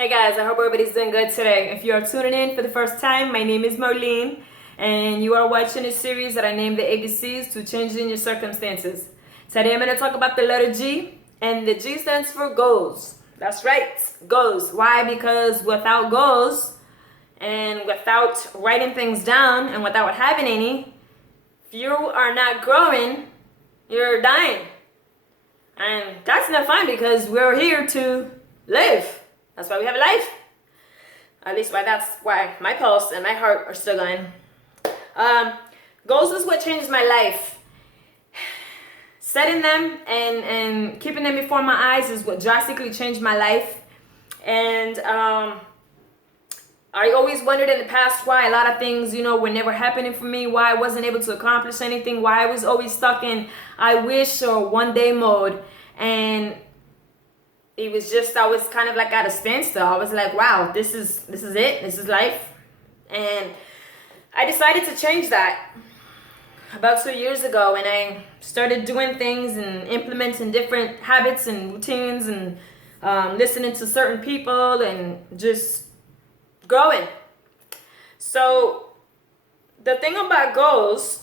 Hey guys, I hope everybody's doing good today. If you are tuning in for the first time, my name is Marlene, and you are watching a series that I named the ABCs to changing your circumstances. Today I'm going to talk about the letter G, and the G stands for goals. That's right, goals. Why? Because without goals, and without writing things down, and without having any, if you are not growing, you're dying. And that's not fun because we're here to live. That's why we have a life. At least that's why my pulse and my heart are still going. Goals is what changed my life. Setting them and keeping them before my eyes is what drastically changed my life. And I always wondered in the past why a lot of things, were never happening for me, why I wasn't able to accomplish anything, why I was always stuck in I wish or one day mode. And it was just, I was kind of like at a standstill. I was like, wow, this is it. This is life. And I decided to change that about 2 years ago. And I started doing things and implementing different habits and routines and listening to certain people and just growing. So the thing about goals,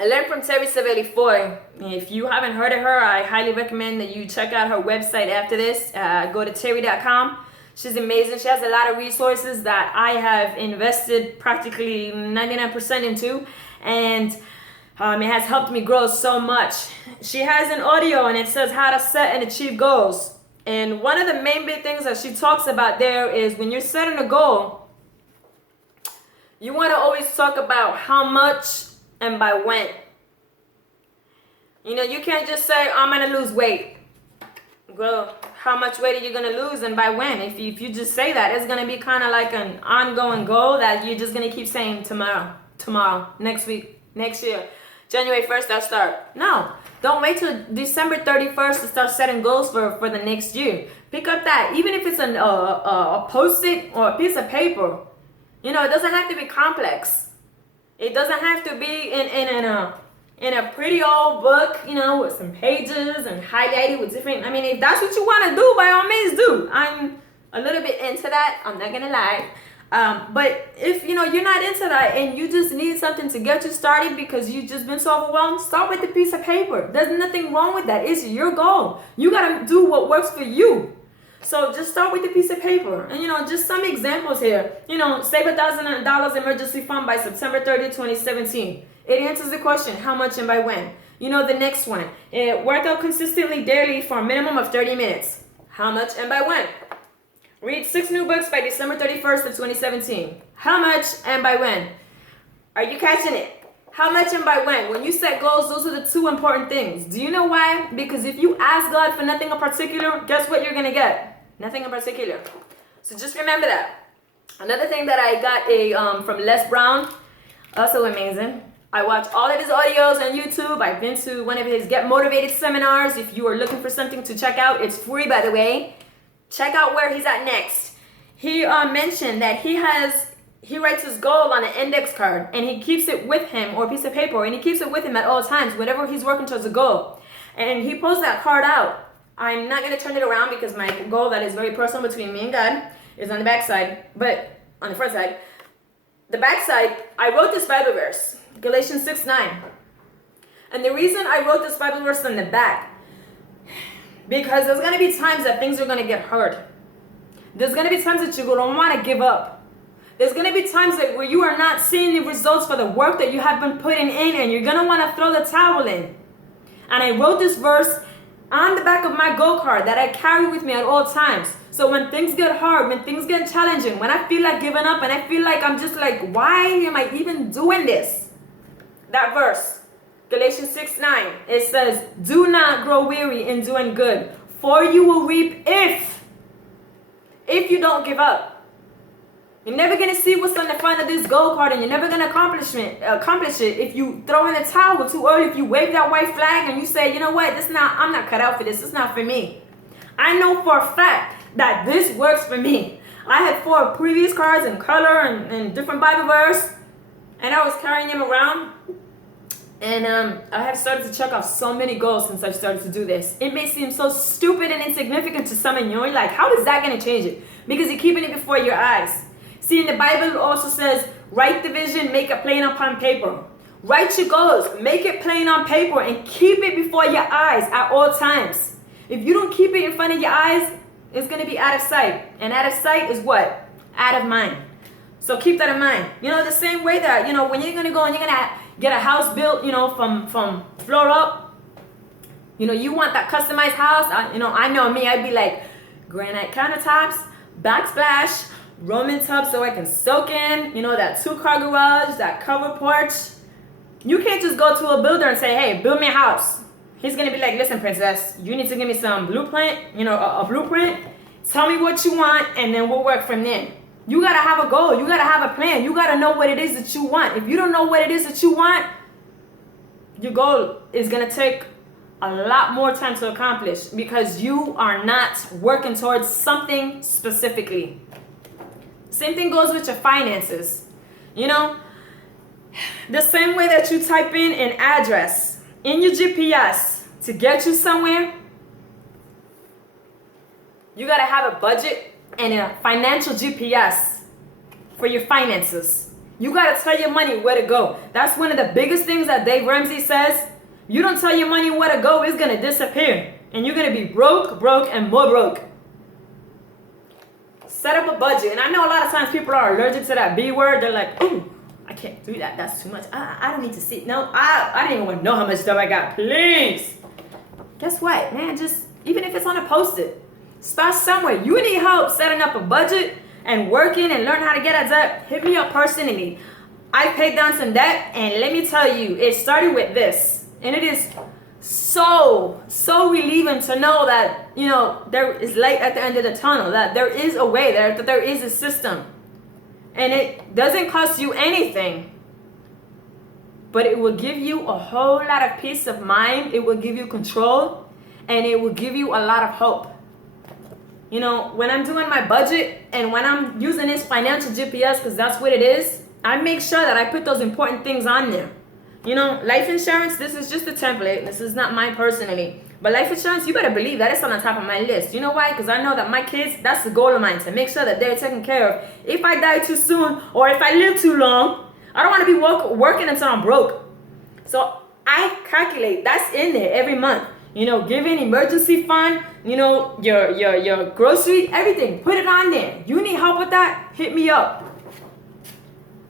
I learned from Terry Savelle. If you haven't heard of her, I highly recommend that you check out her website after this. Go to terry.com. She's amazing. She has a lot of resources that I have invested practically 99% into, and it has helped me grow so much. She has an audio and it says how to set and achieve goals. And one of the main big things that she talks about there is when you're setting a goal, you want to always talk about how much and by when. You can't just say, I'm going to lose weight. Well, how much weight are you going to lose and by when? If you just say that, it's going to be kind of like an ongoing goal that you're just going to keep saying tomorrow, next week, next year. January 1st, I'll start. No, don't wait till December 31st to start setting goals for the next year. Pick up that, even if it's a Post-it or a piece of paper. It doesn't have to be complex. It doesn't have to be in a pretty old book, with some pages and highlighted with different. If that's what you want to do, by all means do. I'm a little bit into that. I'm not gonna lie. But if you're not into that and you just need something to get you started because you've just been so overwhelmed, start with a piece of paper. There's nothing wrong with that. It's your goal. You gotta do what works for you. So just start with a piece of paper. And just some examples here. Save $1,000 emergency fund by September 30, 2017. It answers the question, how much and by when? The next one, work out consistently daily for a minimum of 30 minutes. How much and by when? Read 6 new books by December 31st of 2017. How much and by when? Are you catching it? How much and by when? When you set goals, those are the two important things. Do you know why? Because if you ask God for nothing in particular, guess what you're going to get? Nothing in particular. So just remember that. Another thing that I got from Les Brown, also amazing. I watch all of his audios on YouTube. I've been to one of his Get Motivated seminars. If you are looking for something to check out, it's free, by the way. Check out where he's at next. He mentioned that he writes his goal on an index card and he keeps it with him, or a piece of paper, and he keeps it with him at all times whenever he's working towards a goal. And he pulls that card out. I'm not going to turn it around because my goal that is very personal between me and God is on the back side, but on the front side. The back side, I wrote this Bible verse, Galatians 6:9. And the reason I wrote this Bible verse on the back, because there's going to be times that things are going to get hard. There's going to be times that you're going to want to give up. There's going to be times where you are not seeing the results for the work that you have been putting in, and you're going to want to throw the towel in. And I wrote this verse on the back of my goal card that I carry with me at all times. So when things get hard, when things get challenging, when I feel like giving up and I feel like I'm just like, why am I even doing this? That verse, Galatians 6:9, it says, do not grow weary in doing good, for you will reap if you don't give up. You're never going to see what's on the front of this goal card, and you're never going to accomplish it if you throw in the towel too early, if you wave that white flag and you say, you know what, I'm not cut out for this. It's not for me. I know for a fact that this works for me. I had 4 previous cards in color and different Bible verse, and I was carrying them around. And I have started to check off so many goals since I've started to do this. It may seem so stupid and insignificant to some, and you're like, how is that going to change it? Because you're keeping it before your eyes. See, in the Bible, it also says, write the vision, make it plain upon paper. Write your goals, make it plain on paper, and keep it before your eyes at all times. If you don't keep it in front of your eyes, it's going to be out of sight. And out of sight is what? Out of mind. So keep that in mind. You know, the same way that, you know, when you're going to go and you're going to get a house built, you know, from floor up, you know, you want that customized house. I know me, I'd be like, granite countertops, backsplash, Roman tub so I can soak in, you know, that 2-car garage, that covered porch. You can't just go to a builder and say, hey, build me a house. He's going to be like, listen, princess, you need to give me some blueprint, you know, a blueprint. Tell me what you want, and then we'll work from there. You got to have a goal. You got to have a plan. You got to know what it is that you want. If you don't know what it is that you want, your goal is going to take a lot more time to accomplish because you are not working towards something specifically. Same thing goes with your finances. You know, the same way that you type in an address in your GPS to get you somewhere, you got to have a budget and a financial GPS for your finances. You got to tell your money where to go. That's one of the biggest things that Dave Ramsey says. You don't tell your money where to go, it's going to disappear. And you're going to be broke, and more broke. Set up a budget. And I know a lot of times people are allergic to that B word. They're like, ooh, I can't do that. That's too much. I don't need to see. No, I don't even want to know how much stuff I got. Please. Guess what, man? Just, even if it's on a Post-it, start somewhere. You need help setting up a budget and working and learn how to get a debt. Hit me up personally. I paid down some debt, and let me tell you, it started with this. And it is so relieving to know that, you know, there is light at the end of the tunnel, that there is a way there, that there is a system. And it doesn't cost you anything, but it will give you a whole lot of peace of mind. It will give you control, and it will give you a lot of hope. You know, when I'm doing my budget and when I'm using this financial GPS, because that's what it is, I make sure that I put those important things on there. You know, life insurance, this is just a template. This is not mine personally. But life insurance, you better believe that it's on the top of my list. You know why? Because I know that my kids, that's the goal of mine, to make sure that they're taken care of. If I die too soon or if I live too long, I don't want to be working until I'm broke. So I calculate, that's in there every month. You know, giving emergency fund, you know, your grocery, everything. Put it on there. You need help with that? Hit me up.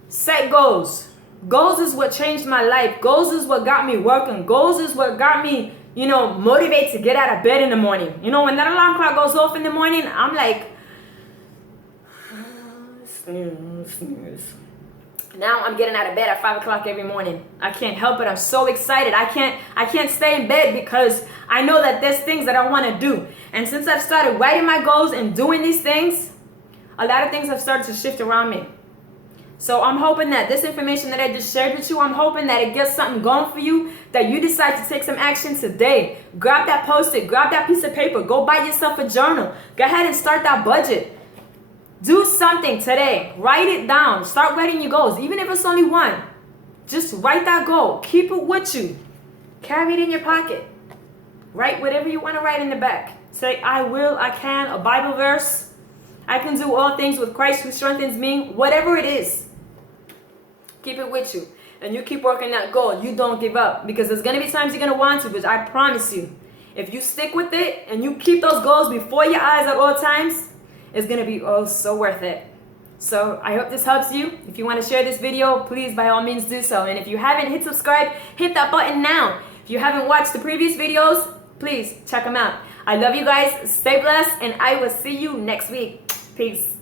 Set goals. Goals is what changed my life. Goals is what got me working. Goals is what got me, you know, motivated to get out of bed in the morning. You know, when that alarm clock goes off in the morning, I'm like, snooze. Now I'm getting out of bed at 5 o'clock every morning. I can't help it. I'm so excited. I can't stay in bed because I know that there's things that I want to do. And since I've started writing my goals and doing these things, a lot of things have started to shift around me. So I'm hoping that this information that I just shared with you, I'm hoping that it gets something going for you, that you decide to take some action today. Grab that Post-it, grab that piece of paper, go buy yourself a journal. Go ahead and start that budget. Do something today. Write it down. Start writing your goals, even if it's only one. Just write that goal. Keep it with you. Carry it in your pocket. Write whatever you want to write in the back. Say, I will, I can, a Bible verse. I can do all things with Christ who strengthens me. Whatever it is. Keep it with you. And you keep working that goal. You don't give up. Because there's going to be times you're going to want to. But I promise you, if you stick with it and you keep those goals before your eyes at all times, it's going to be oh so worth it. So I hope this helps you. If you want to share this video, please by all means do so. And if you haven't hit subscribe, hit that button now. If you haven't watched the previous videos, please check them out. I love you guys. Stay blessed. And I will see you next week. Peace.